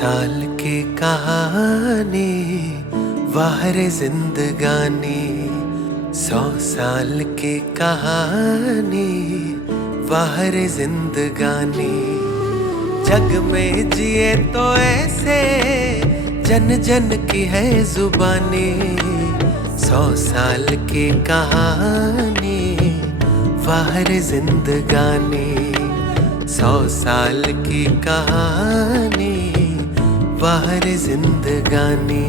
साल की कहानी वाहरे जिंदगानी। 100 साल की कहानी वाहरे जिंदगानी। जग में जिए तो ऐसे जन जन की है जुबानी। 100 साल की कहानी वाहरे जिंदगानी। 100 साल की कहानी वाहरे जिंदगानी।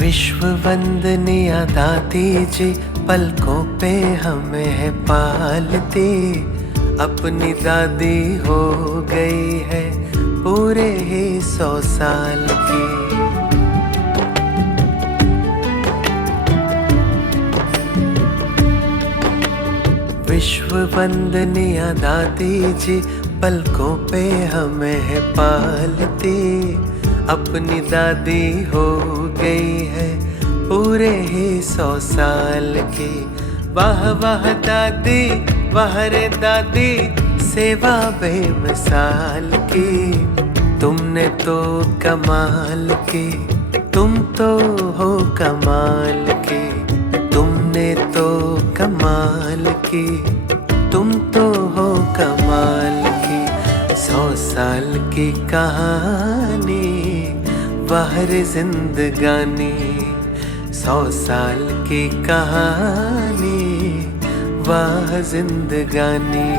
विश्व वंदनीय दादी जी पलकों पे हमें है पालती। अपनी दादी हो गई है पूरे ही 100 साल की। विश्व वंदनीय दादी जी पलकों पे हमें है पालती। अपनी दादी हो गई है पूरे ही 100 साल की। वाह वाह दादी वाह रे दादी सेवा बेमिसाल की। तुमने तो कमाल की, तुम तो हो कमाल की। तुमने तो कमाल की, तुम तो हो कमाल की। 100 साल की कहानी वाहरे जिंदगानी। 100 साल की कहानी वाह जिंदगानी।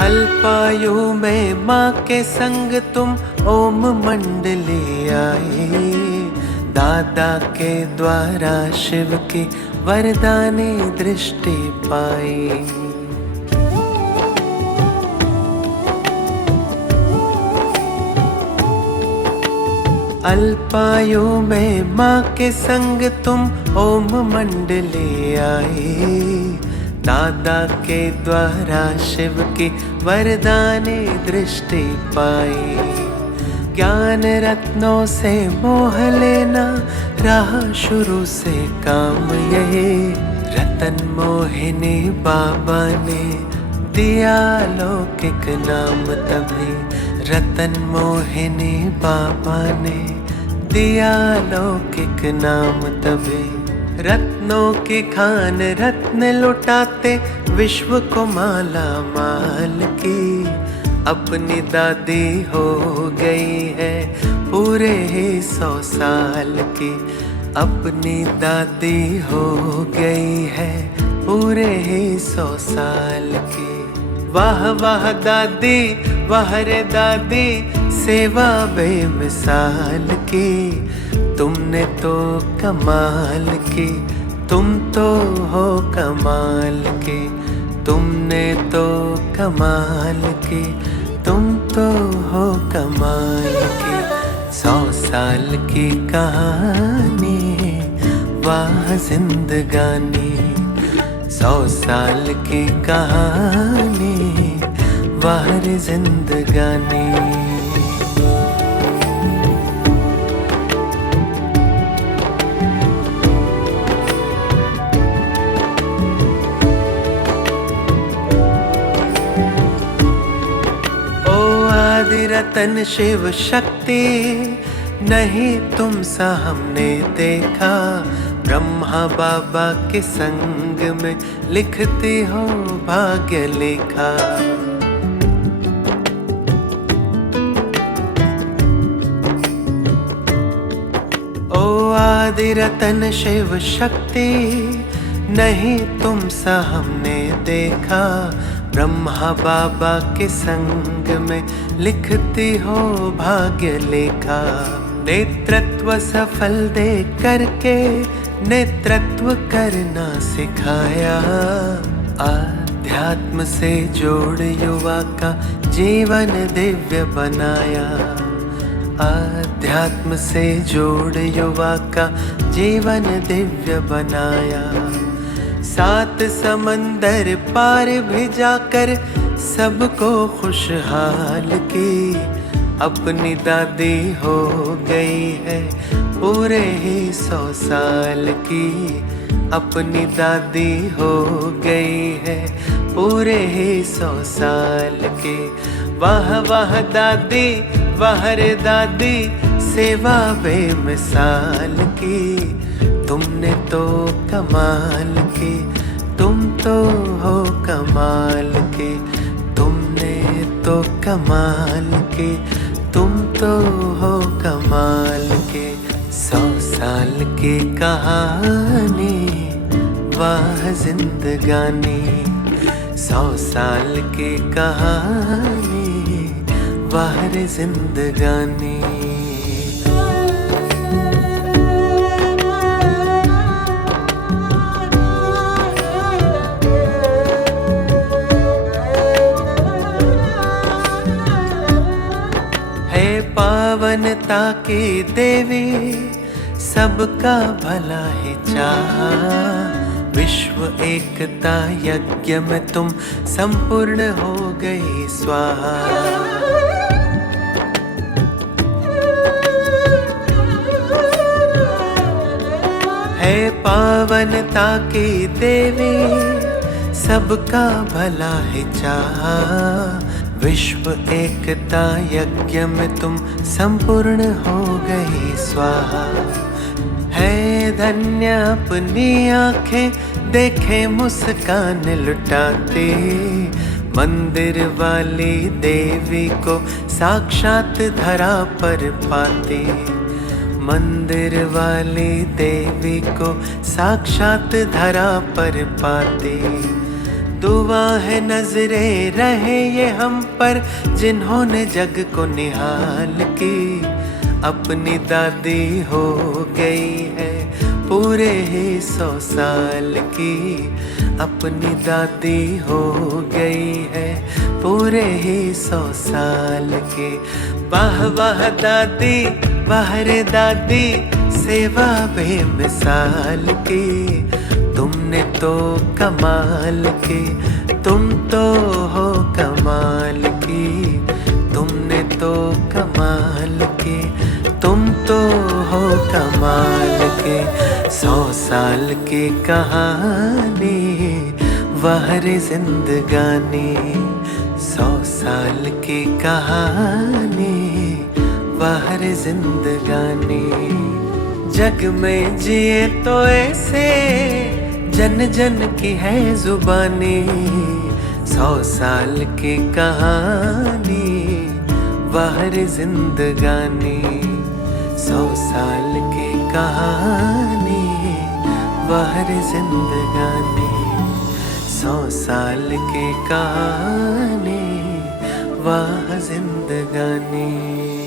अल्पायु में माँ के संग तुम ओम मंडली आई। दादा के द्वारा शिव की वरदानी दृष्टि पाई। अल्पायु में माँ के संग तुम ओम मंडली आई। दादा के द्वारा शिव की वरदानी दृष्टि पाई। ज्ञान रत्नों से मोह लेना रहा शुरू से काम यही। रतन मोहिनी बाबा ने दिया लौकिक नाम तभी। रतन मोहिनी बाबा ने दिया लौकिक नाम तभी। रत्नों की खान रत्न लुटाते विश्व को माला माल की। अपनी दादी हो गई है पूरे ही 100 साल की। अपनी दादी हो गई है पूरे ही 100 साल की। वाह वाह दादी वाह रे दादी सेवा बेमिसाल की। तुमने तो कमाल की, तुम तो हो कमाल की। तुमने तो कमाल की, तुम तो हो कमाल की। 100 साल की कहानी वाह जिंदगानी। 100 साल की कहानी वाह जिंदगानी। रतन शिव शक्ति नहीं तुम सा हमने देखा। ब्रह्मा बाबा के संग में लिखती हो भाग्य लेखा। ओ आदि रतन शिव शक्ति नहीं तुम सा हमने देखा। ब्रह्मा बाबा के संग में लिखती हो भाग्य लेखा। नेतृत्व सफल दे करके नेतृत्व करना सिखाया। अध्यात्म से जोड़ युवा का जीवन दिव्य बनाया। आध्यात्म से जोड़ युवा का जीवन दिव्य बनाया। 7 समंदर पार भी जाकर सबको खुशहाल की। अपनी दादी हो गई है पूरे ही 100 साल की। अपनी दादी हो गई है पूरे ही 100 साल की। वाह वाह दादी, वाह रे दादी, सेवा बेमिसाल की। तुमने तो कमाल की, तुम तो हो कमाल की। तुमने तो कमाल की, तुम तो हो कमाल के। 100 साल की कहानी, वाह जिंदगानी। 100 साल की कहानी, वाह रे जिंदगानी। पावनता की देवी, सबका भला ही चाहा। विश्व एकता यज्ञ में तुम संपूर्ण हो गई स्वाहा। है पावनता की देवी, सबका भला ही चाहा। विश्व एकता यज्ञ में तुम संपूर्ण हो गई स्वाहा। है धन्य अपनी आंखें देखे मुस्कान लुटाते। मंदिर वाली देवी को साक्षात धरा पर पाते। मंदिर वाली देवी को साक्षात धरा पर पाते। दुआ है नजरे रहे ये हम पर, जिन्होंने जग को निहाल की। अपनी दादी हो गई है पूरे ही 100 साल की। अपनी दादी हो गई है पूरे ही 100 साल की। वाह वाह दादी, वाह रे दादी, सेवा बेमिसाल की। तुमने तो कमाल की, तुम तो हो कमाल की। तुमने तो कमाल की, तुम तो हो कमाल की। 100 साल की कहानी, वाह रे जिंदगानी। 100 साल की कहानी, वाह रे जिंदगानी। जग में जिए तो ऐसे, जन जन की है जुबानी। 100 साल की कहानी, वाह रे जिंदगानी। 100 साल की कहानी, वाह रे जिंदगानी। 100 साल की कहानी, वाह जिंदगानी।